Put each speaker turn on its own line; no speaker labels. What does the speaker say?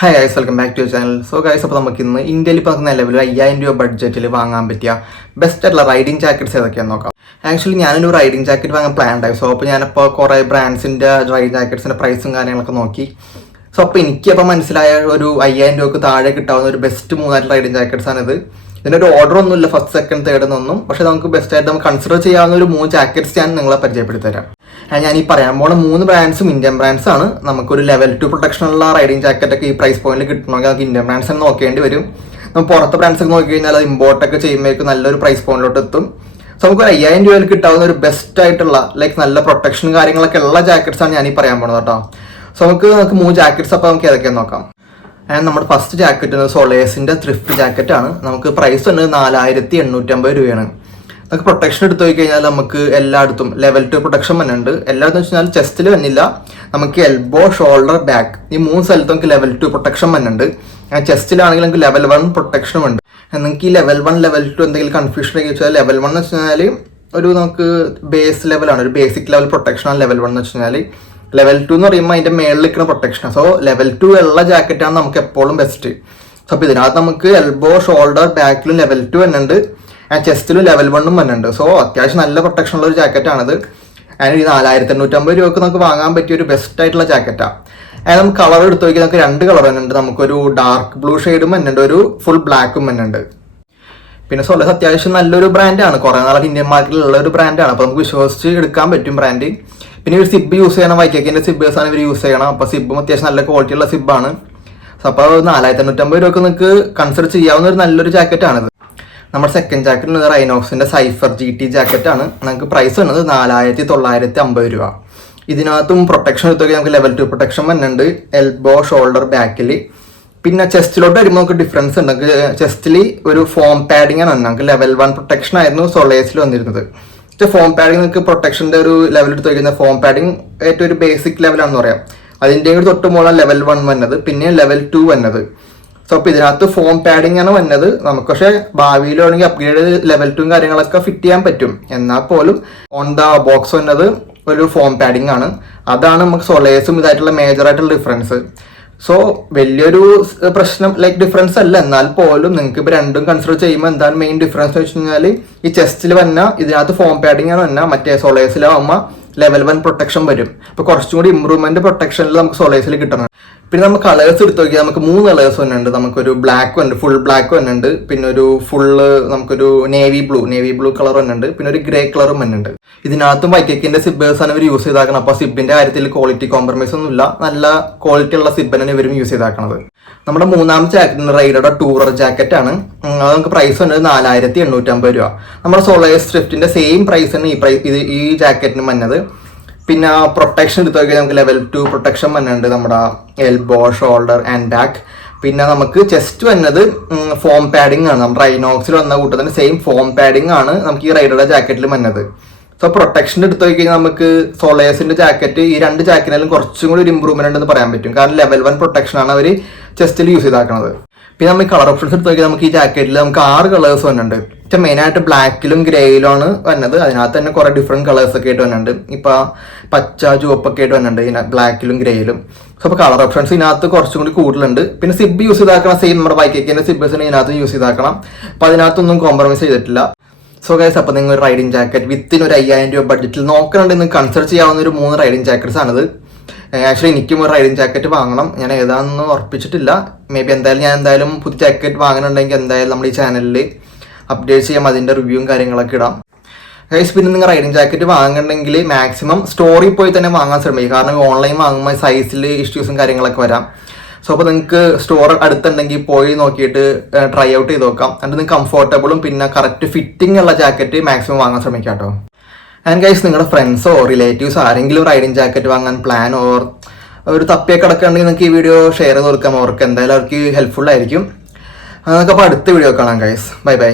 Hi guys welcome back to your channel so guys അപ്പോൾ നമുക്ക് ഇന്ന് ഇന്ത്യയിൽ ഇപ്പോൾ നിലവിൽ അയ്യായിരം രൂപ ബഡ്ജറ്റിൽ വാങ്ങാൻ പറ്റിയ ബെസ്റ്റ് ആയിട്ടുള്ള റൈഡിംഗ് ജാക്കറ്റ്സ് ഏതൊക്കെയാണെന്ന് നോക്കാം. ആക്ച്വലി ഞാനൊരു റൈഡിംഗ് ജാക്കറ്റ് വാങ്ങാൻ പ്ലാൻ ഉണ്ടായി സോ അപ്പോൾ ഞാനിപ്പോൾ കുറേ ബ്രാൻഡ്സിന്റെ റൈഡിംഗ് ജാക്കറ്റ്സിന്റെ പ്രൈസും കാര്യങ്ങളൊക്കെ നോക്കി. സോ അപ്പോൾ എനിക്കപ്പോൾ മനസ്സിലായ ഒരു അയ്യായിരം രൂപക്ക് താഴെ കിട്ടാവുന്ന ഒരു ബെസ്റ്റ് മൂന്നായിട്ട് റൈഡിംഗ് ജാക്കറ്റ്സ് ആണിത്. ഇതിനൊരു ഓർഡർ ഒന്നുമില്ല ഫസ്റ്റ് സെക്കൻഡ് തേർഡ് എന്നൊന്നും. പക്ഷേ നമുക്ക് ബെസ്റ്റ് ആയിട്ട് നമുക്ക് കൺസിഡർ ചെയ്യാവുന്ന ഒരു മൂന്ന് ജാക്കറ്റ്സ് ഞാൻ നിങ്ങളെ പരിചയപ്പെടുത്തി തരാം. ഞാൻ ഈ പറയാൻ പോണ മൂന്ന് ബ്രാൻഡ്സും ഇന്ത്യൻ ബ്രാൻഡ്സ് ആണ്. നമുക്കൊരു ലെവൽ ടു പ്രൊട്ടക്ഷൻ ഉള്ള റൈഡിങ് ജാക്കറ്റ് ഒക്കെ ഈ പ്രൈസ് പോയിന്റിൽ കിട്ടണമെങ്കിൽ നമുക്ക് ഇന്ത്യൻ ബ്രാൻഡ്സ് തന്നെ നോക്കേണ്ടി വരും. നമ്മൾ പുറത്തെ ബ്രാൻഡ്സ് ഒക്കെ നോക്കി കഴിഞ്ഞാൽ അത് ഇമ്പോർട്ട് ഒക്കെ ചെയ്യുമ്പോഴേക്കും നല്ലൊരു പ്രൈസ് പോയിന്റിലോട്ട് എത്തും. സോ നമുക്ക് ഒരു അയ്യായിരം രൂപയിൽ കിട്ടാവുന്ന ഒരു ബെസ്റ്റ് ആയിട്ടുള്ള ലൈക്ക് നല്ല പ്രൊട്ടക്ഷൻ കാര്യങ്ങളൊക്കെ ഉള്ള ജാക്കറ്റ്സ് ആണ് ഞാൻ ഈ പറയാൻ പോണത് കേട്ടോ. സോ നമുക്ക് നമുക്ക് മൂന്ന് ജാക്കറ്റ്സ് അപ്പോൾ നമുക്ക് ഏതൊക്കെയാന്ന് നോക്കാം. ആൻഡ് നമ്മുടെ ഫസ്റ്റ് ജാക്കറ്റ് സോളേഴ്സിന്റെ ത്രിഫ്റ്റ് ജാക്കറ്റ് ആണ്. നമുക്ക് പ്രൈസ് വന്നത് നാലായിരത്തി എണ്ണൂറ്റമ്പത് രൂപയാണ്. നമുക്ക് പ്രൊട്ടക്ഷൻ എടുത്തു കഴിഞ്ഞാൽ നമുക്ക് എല്ലായിടത്തും ലെവൽ ടു പ്രൊട്ടക്ഷൻ തന്നെ ഉണ്ട് എല്ലായിടത്തും വെച്ചാൽ ചെസ്റ്റിൽ വന്നില്ല. നമുക്ക് എൽബോ ഷോൾഡർ ബാക്ക് ഈ മൂന്ന് സ്ഥലത്തും നമുക്ക് ലെവൽ ടു പ്രൊട്ടക്ഷൻ തന്നെ ഉണ്ട് ചെസ്റ്റിലാണെങ്കിൽ നമുക്ക് ലെവൽ വൺ പ്രൊട്ടക്ഷനും ഉണ്ട്. നിങ്ങൾക്ക് ഈ ലെവൽ വൺ ലെവൽ ടു എന്തെങ്കിലും കൺഫ്യൂഷൻ ഉണ്ടെങ്കിൽ വെച്ചാൽ ലെവൽ വൺ എന്ന് വെച്ചാൽ കഴിഞ്ഞാൽ ഒരു നമുക്ക് ബേസ് ലെവലാണ് ഒരു ബേസിക് ലെവൽ പ്രൊട്ടക്ഷനാണ് ലെവൽ വൺ എന്ന് വെച്ച് കഴിഞ്ഞാൽ ലെവൽ ടു എന്ന് പറയുമ്പോൾ അതിന്റെ മേളിൽ നിൽക്കുന്ന പ്രൊട്ടക്ഷൻ സോ ലെവൽ ടു ഉള്ള ജാക്കറ്റാണ് നമുക്ക് എപ്പോഴും ബെസ്റ്റ് സോ അപ്പോൾ ഇതിനകത്ത് നമുക്ക് എൽബോ ഷോൾഡർ ബാക്കിലും ലെവൽ ടു വന്നുണ്ട് ചെസ്റ്റിലും ലെവൽ വണ്ണും വന്നുണ്ട് സോ അത്യാവശ്യം നല്ല പ്രൊട്ടക്ഷൻ ഉള്ള ഒരു ജാക്കറ്റാണിത് അതിന് ഈ നാലായിരത്തി എണ്ണൂറ്റമ്പത് രൂപക്ക് നമുക്ക് വാങ്ങാൻ പറ്റിയ ഒരു ബെസ്റ്റ് ആയിട്ടുള്ള ജാക്കറ്റാണ് അതിന് നമുക്ക് കളർ എടുത്ത് നോക്കി നമുക്ക് രണ്ട് കളർ വന്നുണ്ട് നമുക്കൊരു ഡാർക്ക് ബ്ലൂ ഷെയ്ഡും വന്നുണ്ട് ഒരു ഫുൾ ബ്ലാക്കും വന്നുണ്ട് പിന്നെ സോലസ് അത്യാവശ്യം നല്ലൊരു ബ്രാൻഡാണ് കുറേ നാളായിട്ട് ഇന്ത്യൻ മാർക്കറ്റിലുള്ള ഒരു ബ്രാൻഡാണ് അപ്പോൾ നമുക്ക് വിശ്വസിച്ച് എടുക്കാൻ പറ്റും ബ്രാൻഡ് പിന്നെ ഒരു സിബ് യൂസ് ചെയ്യണം. വൈക്കേക്കിന്റെ സിബ്ബേഴ്സാണ് ഇവർ യൂസ് ചെയ്യണം. അപ്പോൾ സിബും അത്യാവശ്യം നല്ല ക്വാളിറ്റിയുള്ള സിബാണ് അപ്പോൾ നാലായിരത്തി എണ്ണൂറ്റമ്പത് രൂപയ്ക്ക് നിങ്ങൾക്ക് കൺസിഡർ ചെയ്യാവുന്ന ഒരു നല്ലൊരു ജാക്കറ്റാണിത് നമ്മുടെ സെക്കൻഡ് ജാക്കറ്റ് എന്നത് റൈനോക്സിന്റെ സൈഫർ ജി ടി ജാക്കറ്റ് ആണ്. നമുക്ക് പ്രൈസ് വന്നത് നാലായിരത്തി തൊള്ളായിരത്തി അമ്പത് രൂപ. ഇതിനകത്തും പ്രൊട്ടക്ഷൻ എടുത്തൊക്കെ നമുക്ക് ലെവൽ ടു പ്രൊട്ടക്ഷൻ വന്നിട്ടുണ്ട്. എൽബോ ഷോൾഡർ ബാക്കിൽ പിന്നെ ചെസ്റ്റിലോട്ട് വരുമ്പോൾ നമുക്ക് ഡിഫറൻസ് ഉണ്ട്. നമുക്ക് ചെസ്റ്റിൽ ഒരു ഫോം പാഡിംഗ് ആണ്. നമുക്ക് ലെവൽ വൺ പ്രൊട്ടക്ഷൻ ആയിരുന്നു സൊളേസിൽ വന്നിരുന്നത്. പക്ഷേ ഫോം പാഡിംഗ് നമുക്ക് പ്രൊട്ടക്ഷന്റെ ഒരു ലെവൽ എടുത്ത് വയ്ക്കുന്ന ഫോം പാഡിംഗ് ഏറ്റവും ഒരു ബേസിക് ലെവലാണെന്ന് പറയാം. അതിന്റെ കൂടി തൊട്ട് ലെവൽ വൺ വന്നത്. പിന്നെ ലെവൽ ടു വന്നത്. സോ അപ്പോൾ ഇതിനകത്ത് ഫോം പാഡിംഗ് ആണ് വന്നത്. നമുക്ക് പക്ഷേ ഭാവിയിൽ വേണമെങ്കിൽ അപ്ഗ്രേഡ് ലെവൽ ടും കാര്യങ്ങളൊക്കെ ഫിറ്റ് ചെയ്യാൻ പറ്റും. എന്നാൽ പോലും ഓൺ ദ ബോക്സ് വന്നത് ഒരു ഫോം പാഡിംഗ് ആണ്. അതാണ് നമുക്ക് സൊലേസും ഇതായിട്ടുള്ള മേജർ ആയിട്ടുള്ള ഡിഫറൻസ് സോ വലിയൊരു പ്രശ്നം ലൈക്ക് ഡിഫറൻസ് അല്ല. എന്നാൽ പോലും നിങ്ങൾക്ക് ഇപ്പൊ രണ്ടും കൺസിഡർ ചെയ്യുമ്പോൾ എന്താണ് മെയിൻ ഡിഫറൻസ് എന്ന് വെച്ച് കഴിഞ്ഞാൽ ഈ ചെസ്റ്റിൽ വന്ന ഇതിനകത്ത് ഫോം പാഡിംഗ് ആണ് വന്ന മറ്റേ സൊളേസിലാവുമ്പോൾ ലെവൽ വൺ പ്രൊട്ടക്ഷൻ വരും. അപ്പോൾ കുറച്ചും കൂടി ഇമ്പ്രൂവ്മെന്റ് പ്രൊട്ടക്ഷനിൽ നമുക്ക് സൊളേസിൽ കിട്ടണം. പിന്നെ നമുക്ക് കളേഴ്സ് എടുത്ത് നോക്കിയാൽ നമുക്ക് മൂന്ന് കളേഴ്സ് തന്നെ ഉണ്ട് നമുക്കൊരു ബ്ലാക്ക് ഉണ്ട് ഫുൾ ബ്ലാക്ക് തന്നെ ഉണ്ട് പിന്നെ ഒരു ഫുള്ള് നമുക്കൊരു navy blue navy blue colour തന്നെ ഉണ്ട് പിന്നെ ഒരു ഗ്രേ കളറും തന്നെ ഉണ്ട് ഇതിനകത്തും വൈക്കേക്കിന്റെ സിബേഴ്സ് ആണ് ഇവർ യൂസ് ചെയ്താക്കണം അപ്പോൾ സിബിന്റെ കാര്യത്തിൽ ക്വാളിറ്റി കോംപ്രമൈസ് ഒന്നും ഇല്ല നല്ല ക്വാളിറ്റി ഉള്ള സിബിനാണ് ഇവരും യൂസ് ചെയ്താക്കണത്. നമ്മുടെ മൂന്നാമത്തെ ജാക്കറ്റ് റൈഡറുടെ ടൂറർ ജാക്കറ്റ് ആണ്. അത് നമുക്ക് പ്രൈസ് വന്നത് നാലായിരത്തി എണ്ണൂറ്റമ്പത് രൂപ. നമ്മുടെ സോളേഴ്സ് സ്ട്രിഫ്റ്റിന്റെ സെയിം പ്രൈസ് ആണ് ഈ പ്രൈസ് ഈ ജാക്കറ്റിന് വന്നത്. പിന്നെ പ്രൊട്ടക്ഷൻ എടുത്തു നോക്കിയാൽ നമുക്ക് ലെവൽ ടു പ്രൊട്ടക്ഷൻ വന്നിട്ടുണ്ട്. നമ്മുടെ എൽബോ ഷോൾഡർ ആൻഡ് ബാക്ക് പിന്നെ നമുക്ക് ചെസ്റ്റ് വന്നത് ഫോം പാഡിംഗ് ആണ്. നമ്മുടെ റൈനോക്സിൽ വന്ന കൂട്ടത്തിന് സെയിം ഫോം പാഡിംഗ് ആണ് നമുക്ക് ഈ റൈഡറുടെ ജാക്കറ്റിൽ വന്നത്. സോ പ്രൊട്ടക്ഷൻ എടുത്തു കഴിഞ്ഞാൽ നമുക്ക് സോളേഴ്സിന്റെ ജാക്കറ്റ് ഈ രണ്ട് ജാക്കറ്റിലും കുറച്ചും കൂടി ഒരു ഇമ്പ്രൂവ്മെന്റ് ഉണ്ടെന്ന് പറയാൻ പറ്റും. കാരണം ലെവൽ വൺ പ്രൊട്ടക്ഷൻ ആണ് അവർ ചെസ്റ്റിൽ യൂസ് ചെയ്താക്കുന്നത്. പിന്നെ നമ്മൾ കളർ ഓപ്ഷൻസ് എടുത്ത് നോക്കിയാൽ നമുക്ക് ഈ ജാക്കറ്റിൽ നമുക്ക് ആറ് കളേഴ്സ് വന്നിട്ടുണ്ട്. പക്ഷെ മെയിനായിട്ട് ബ്ലാക്കിലും ഗ്രേയിലും ആണ് വന്നത്. അതിനകത്ത് തന്നെ കുറെ ഡിഫറെന്റ് കളേഴ്സ് ഒക്കെ ആയിട്ട് വന്നിട്ടുണ്ട്. ഇപ്പോൾ പച്ച ചുവപ്പൊക്കെ ആയിട്ട് വന്നിട്ടുണ്ട് ഇതിന ബ്ലാക്കിലും ഗ്രേയിലും സോ അപ്പോൾ കളർ ഓപ്ഷൻസ് ഇതിനകത്ത് കുറച്ചും കൂടി കൂടുതലുണ്ട്. പിന്നെ സിബ് യൂസ് ചെയ്താക്കണം. സെയിം നമ്മുടെ ബൈക്കേക്കിന്റെ സിബ്ബസിന് ഇതിനകത്ത് യൂസ് ചെയ്താക്കണം. അപ്പോൾ അതിനകത്തൊന്നും കോംപ്രമൈസ് ചെയ്തിട്ടില്ല. സോ ഗൈസ് അപ്പോൾ നിങ്ങൾ റൈഡിംഗ് ജാക്കറ്റ് വിത്തിൻ ഒരു അയ്യായിരം രൂപ ബഡ്ജറ്റിൽ നോക്കണമെങ്കിൽ കൺസിഡർ ചെയ്യാവുന്ന ഒരു മൂന്ന് റൈഡിംഗ് ജാക്കറ്റ്സ് ആണിത്. ആക്ച്വലി എനിക്കും ഒരു റൈഡിങ് ജാക്കറ്റ് വാങ്ങണം. ഞാൻ ഏതാണെന്ന് ഉറപ്പിച്ചിട്ടില്ല. മേ ബി എന്തായാലും ഞാൻ എന്തായാലും പുതിയ ജാക്കറ്റ് വാങ്ങണമെങ്കിൽ എന്തായാലും നമ്മൾ ഈ ചാനലിൽ അപ്ഡേറ്റ് ചെയ്യാം അതിന്റെ റിവ്യൂവും കാര്യങ്ങളൊക്കെ ഇടാം. ഗൈസ് പിന്നെ നിങ്ങൾ റൈഡിങ് ജാക്കറ്റ് വാങ്ങണമെങ്കിൽ മാക്സിമം സ്റ്റോറിൽ പോയി തന്നെ വാങ്ങാൻ ശ്രമിക്കുക കാരണം ഓൺലൈൻ വാങ്ങുമ്പോൾ സൈസിൽ ഇഷ്യൂസും കാര്യങ്ങളൊക്കെ വരാം. സോ അപ്പോൾ നിങ്ങൾക്ക് സ്റ്റോർ അടുത്തുണ്ടെങ്കിൽ പോയി നോക്കിയിട്ട് ട്രൈ ഔട്ട് ചെയ്ത് നോക്കാം. എന്നിട്ട് നിങ്ങൾക്ക് കംഫർട്ടബിളും പിന്നെ കറക്റ്റ് ഫിറ്റിംഗ് ഉള്ള ജാക്കറ്റ് മാക്സിമം വാങ്ങാൻ ശ്രമിക്കാം കേട്ടോ ആൻഡ് ഗൈസ് നിങ്ങളുടെ ഫ്രണ്ട്സോ റിലേറ്റീവ്സോ ആരെങ്കിലും റൈഡിങ് ജാക്കറ്റ് വാങ്ങാൻ പ്ലാൻ ഓർ ഒരു തപ്പിയൊക്കെ കിടക്കുകയാണെങ്കിൽ നിങ്ങൾക്ക് ഈ വീഡിയോ ഷെയർ ചെയ്ത് കൊടുക്കാം. അവർക്ക് എന്തായാലും അവർക്ക് ഹെൽപ്ഫുൾ ആയിരിക്കും. അപ്പോൾ അടുത്ത വീഡിയോ കാണാം ഗൈസ് ബൈ ബൈ